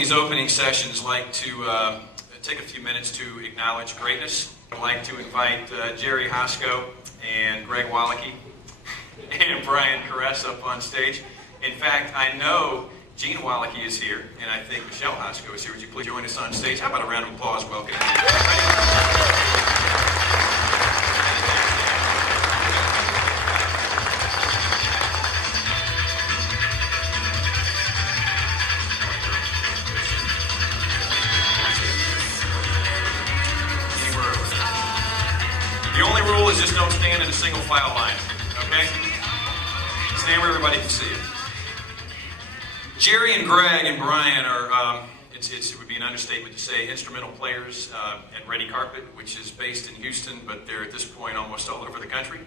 these opening sessions like to take a few minutes to acknowledge greatness. I'd like to invite Jerry Hosko and Greg Wallachy and Brian Caress up on stage. In fact, I know Gina Wallachy is here, and I think Michelle Hosko is here. Would you please join us on stage? How about a round of applause welcoming you? The only rule is just don't stand in a single file line, okay? Stand where everybody can see you. Jerry and Greg and Brian are, it would be an understatement to say, instrumental players at Redi Carpet, which is based in Houston, but they're at this point almost all over the country.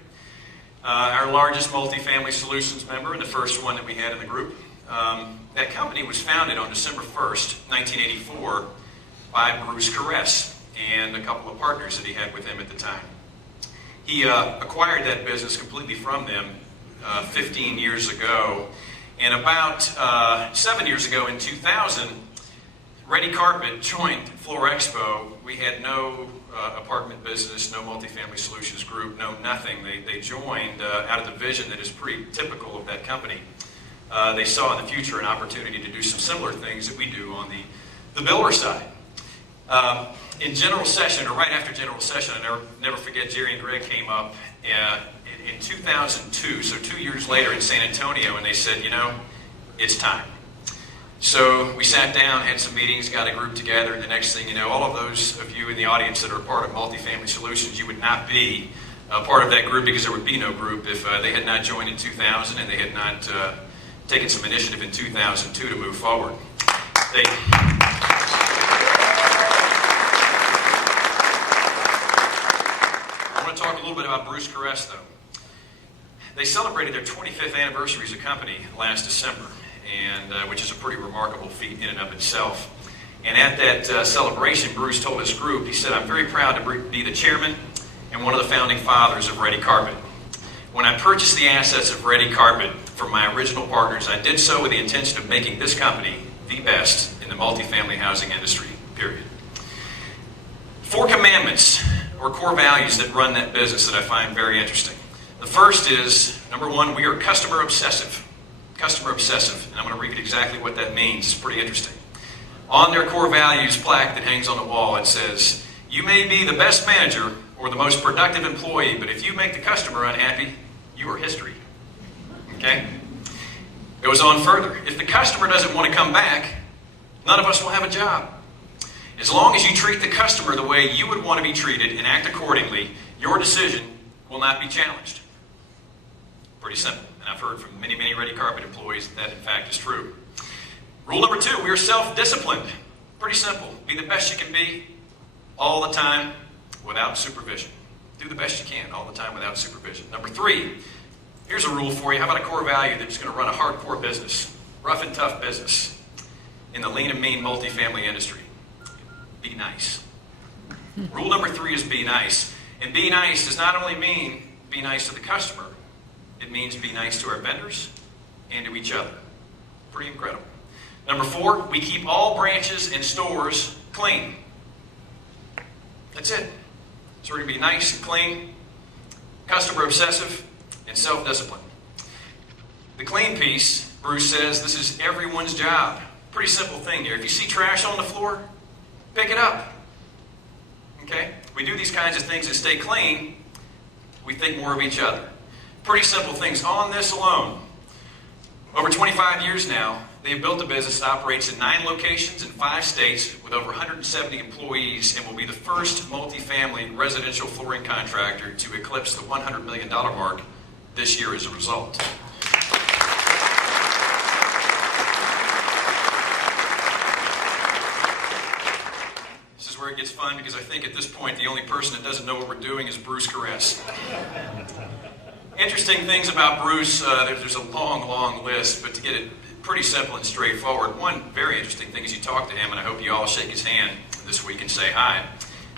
Our largest multifamily solutions member and the first one that we had in the group. That company was founded on December 1st, 1984 by Bruce Caress and a couple of partners that he had with him at the time. He acquired that business completely from them 15 years ago. And about 7 years ago in 2000, Redi Carpet joined Floor Expo. We had no apartment business, no multifamily solutions group, no nothing. They joined out of the vision that is pretty typical of that company. They saw in the future an opportunity to do some similar things that we do on the builder side. In general session, or right after general session, I never forget, Jerry and Greg came up in 2002, so 2 years later in San Antonio, and they said, you know, it's time. So we sat down, had some meetings, got a group together, and the next thing you know, all of those of you in the audience that are part of Multifamily Solutions, you would not be part of that group because there would be no group if they had not joined in 2000 and they had not taken some initiative in 2002 to move forward. I want to talk a little bit about Bruce Caress, though. They celebrated their 25th anniversary as a company last December, and which is a pretty remarkable feat in and of itself. And at that celebration, Bruce told his group, he said, "I'm very proud to be the chairman and one of the founding fathers of Redi Carpet. When I purchased the assets of Redi Carpet from my original partners, I did so with the intention of making this company the best in the multifamily housing industry, period." 4 commandments or core values that run that business that I find very interesting. The first is, number 1, we are customer obsessive. Customer obsessive. And I'm going to read exactly what that means. It's pretty interesting. On their core values plaque that hangs on the wall, it says, "You may be the best manager or the most productive employee, but if you make the customer unhappy, you are history." Okay? Goes on further. If the customer doesn't want to come back, none of us will have a job. As long as you treat the customer the way you would want to be treated and act accordingly, your decision will not be challenged. Pretty simple. And I've heard from many, many Redi Carpet employees that in fact is true. Rule number 2, we are self-disciplined. Pretty simple. Be the best you can be all the time without supervision. Do the best you can all the time without supervision. Number 3, here's a rule for you. How about a core value that's going to run a hardcore business, rough and tough business in the lean and mean multifamily industry? Be nice. Rule number 3 is be nice. And be nice does not only mean be nice to the customer, it means be nice to our vendors and to each other. Pretty incredible. Number 4, we keep all branches and stores clean. That's it. So we're going to be nice and clean, customer obsessive, and self-disciplined. The clean piece, Bruce says, this is everyone's job. Pretty simple thing here. If you see trash on the floor, pick it up. Okay? We do these kinds of things that stay clean, we think more of each other. Pretty simple things. On this alone, over 25 years now, they have built a business that operates in 9 locations in 5 states with over 170 employees and will be the first multifamily residential flooring contractor to eclipse the $100 million mark this year as a result. This is where it gets fun because I think at this point the only person that doesn't know what we're doing is Bruce Caress. Interesting things about Bruce, there's a long, long list, but to get it pretty simple and straightforward, one very interesting thing is you talk to him, and I hope you all shake his hand this week and say hi.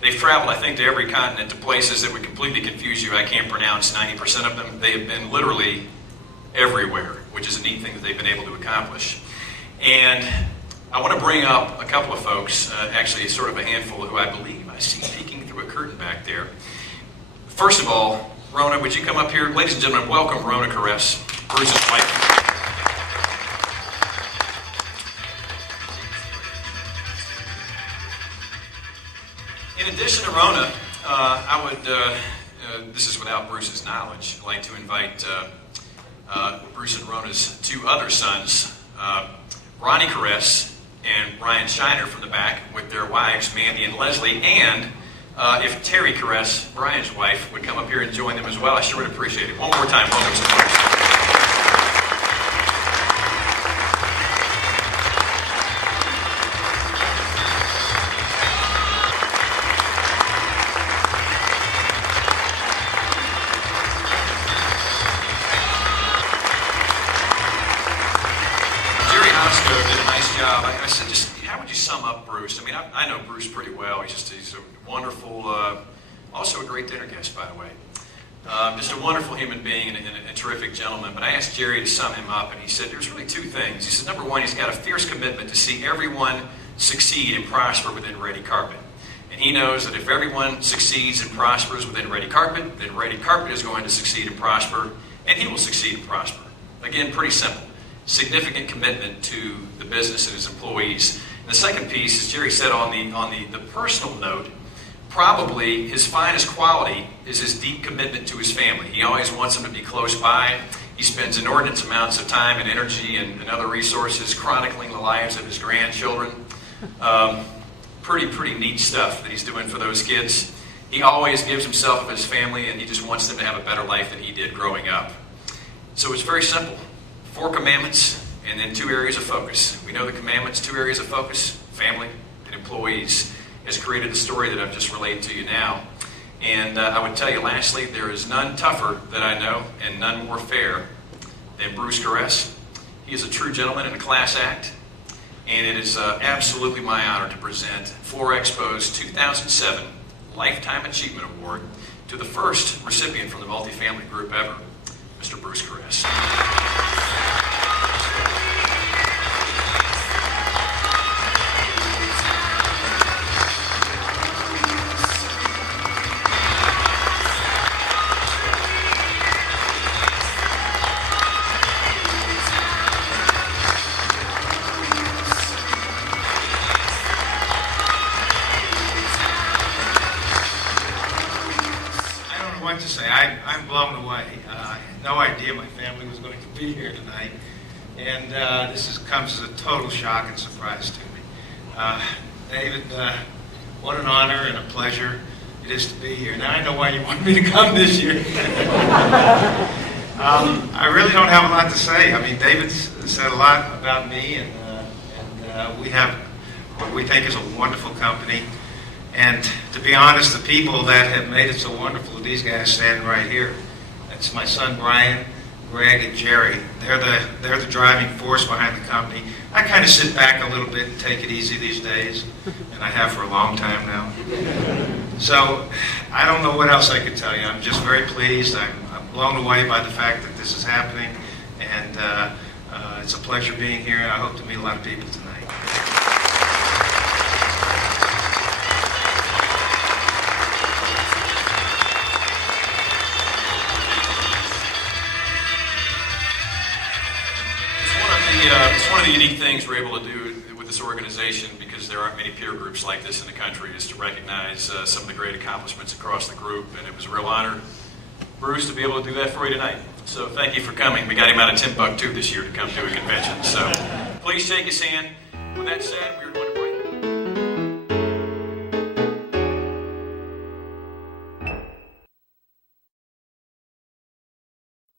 They've traveled, I think, to every continent, to places that would completely confuse you. I can't pronounce 90% of them. They have been literally everywhere, which is a neat thing that they've been able to accomplish. And I want to bring up a couple of folks, actually sort of a handful who I believe I see peeking through a curtain back there. First of all, Rona, would you come up here? Ladies and gentlemen, welcome Rona Caress, Bruce's wife. In addition to Rona, I would, this is without Bruce's knowledge, I'd like to invite Bruce and Rona's two other sons, Ronnie Caress and Brian Shiner from the back with their wives, Mandy and Leslie, and if Terry Caress, Brian's wife, would come up here and join them as well, I sure would appreciate it. One more time, welcome to Bruce. I said, just how would you sum up Bruce? I mean, I know Bruce pretty well. He's a wonderful, also a great dinner guest, by the way. Just a wonderful human being and a terrific gentleman. But I asked Jerry to sum him up, and he said there's really two things. He said, number one, he's got a fierce commitment to see everyone succeed and prosper within Redi Carpet. And he knows that if everyone succeeds and prospers within Redi Carpet, then Redi Carpet is going to succeed and prosper, and he will succeed and prosper. Again, pretty simple. Significant commitment to the business and his employees. And the second piece, as Jerry said on the personal note, probably his finest quality is his deep commitment to his family. He always wants them to be close by. He spends inordinate amounts of time and energy and other resources chronicling the lives of his grandchildren. Pretty neat stuff that he's doing for those kids. He always gives himself of his family, and he just wants them to have a better life than he did growing up. So it's very simple. 4 commandments, and then 2 areas of focus. We know the commandments, 2 areas of focus, family and employees, has created the story that I've just relayed to you now. And I would tell you lastly, there is none tougher that I know and none more fair than Bruce Caress. He is a true gentleman and a class act, and it is absolutely my honor to present Floor Expo's 2007 Lifetime Achievement Award to the first recipient from the multifamily group ever, Mr. Bruce Caress. What to say. I'm blown away. No idea my family was going to be here tonight, and this comes as a total shock and surprise to me. David, what an honor and a pleasure it is to be here. Now I know why you wanted me to come this year. I really don't have a lot to say. I mean, David's said a lot about me, and we have what we think is a wonderful company. And to be honest, the people that have made it so wonderful are these guys standing right here. That's my son Brian, Greg, and Jerry. They're the driving force behind the company. I kind of sit back a little bit and take it easy these days, and I have for a long time now. So I don't know what else I could tell you. I'm just very pleased. I'm blown away by the fact that this is happening, and it's a pleasure being here, and I hope to meet a lot of people tonight. It's one of the unique things we're able to do with this organization, because there aren't many peer groups like this in the country, is to recognize some of the great accomplishments across the group, and it was a real honor, Bruce, to be able to do that for you tonight. So thank you for coming. We got him out of Timbuktu this year to come to a convention, so please shake his hand. With that said, we're going to